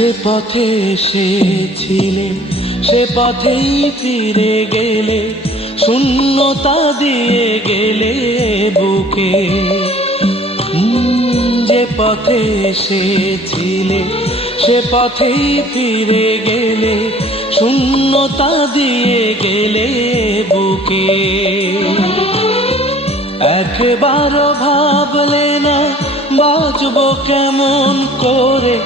যে পথে এসেছিলে সে পথেই ফিরে গেলে, শূন্যতা দিয়ে গেলে বুকে। যে পথে এসেছিলে সে পথেই ফিরে গেলে, শূন্যতা দিয়ে গেলে বুকে। একবারও ভাবলে না বাঁচবো কেমন করে,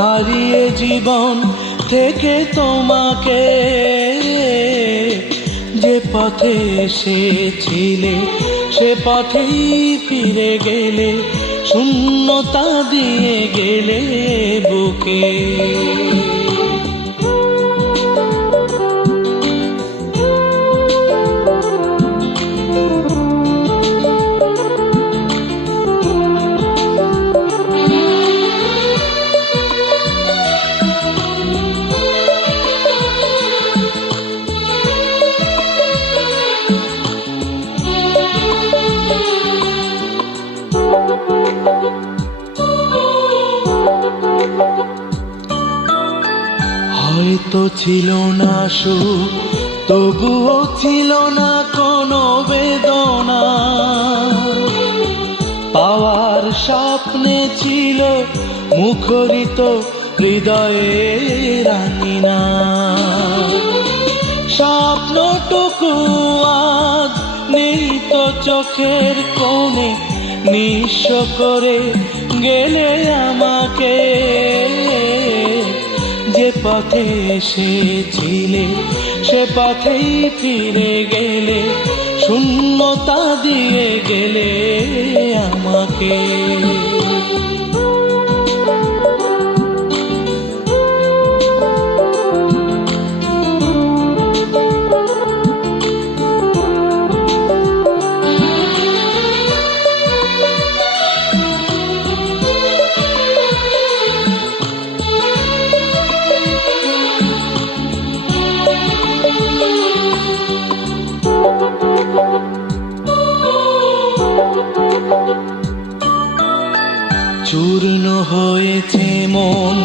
হারিয়ে জীবন থেকে তোমাকে। যে পথে এসেছিলে সে পথেই ফিরে গেলে, শূন্যতা দিয়ে গেলে বুকে। হয়তো ছিল না সুখ, তবুও ছিল না কোনো বেদনা। পাওয়ার স্বপ্নে ছিল মুখরিত হৃদয়ের আঙিনা। স্বপ্নটুকু আজ নেই তো চোখের কোণে, নিঃস্ব করে গেলে আমাকে। যে পথে এসেছিলে সে পথেই ফিরে গেলে, শূন্যতা দিয়ে গেলে আমাকে। চূর্ণ হয়েছে মন,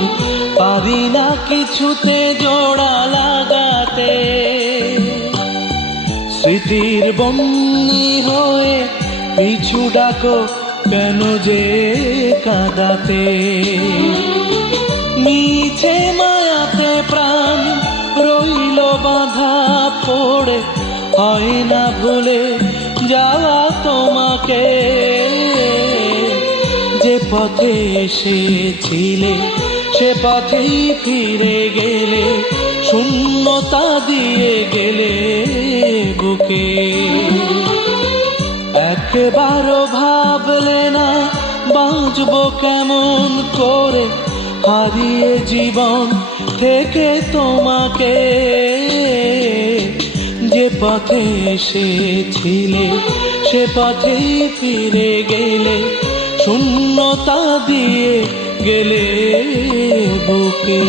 পারি না কিছুতে জোড়া লাগাতে। স্মৃতির বন্যি হয়ে পিছু ডাকো কেন যে কাঁদাতে। মিছে মায়াতে প্রাণ রইল বাঁধা পড়ে, হয় না ভুলে যাওয়া তোমাকে। যে পথে এসেছিলে সে পথেই ফিরে গেলে, শূন্যতা দিয়ে গেলে বুকে। একবারও ভাবলে না বাঁচবো কেমন করে, হারিয়ে জীবন থেকে তোমাকে। যে পথে এসেছিলে সে পথেই ফিরে গেলে, শূন্যতা দিয়ে গেলে বুকে।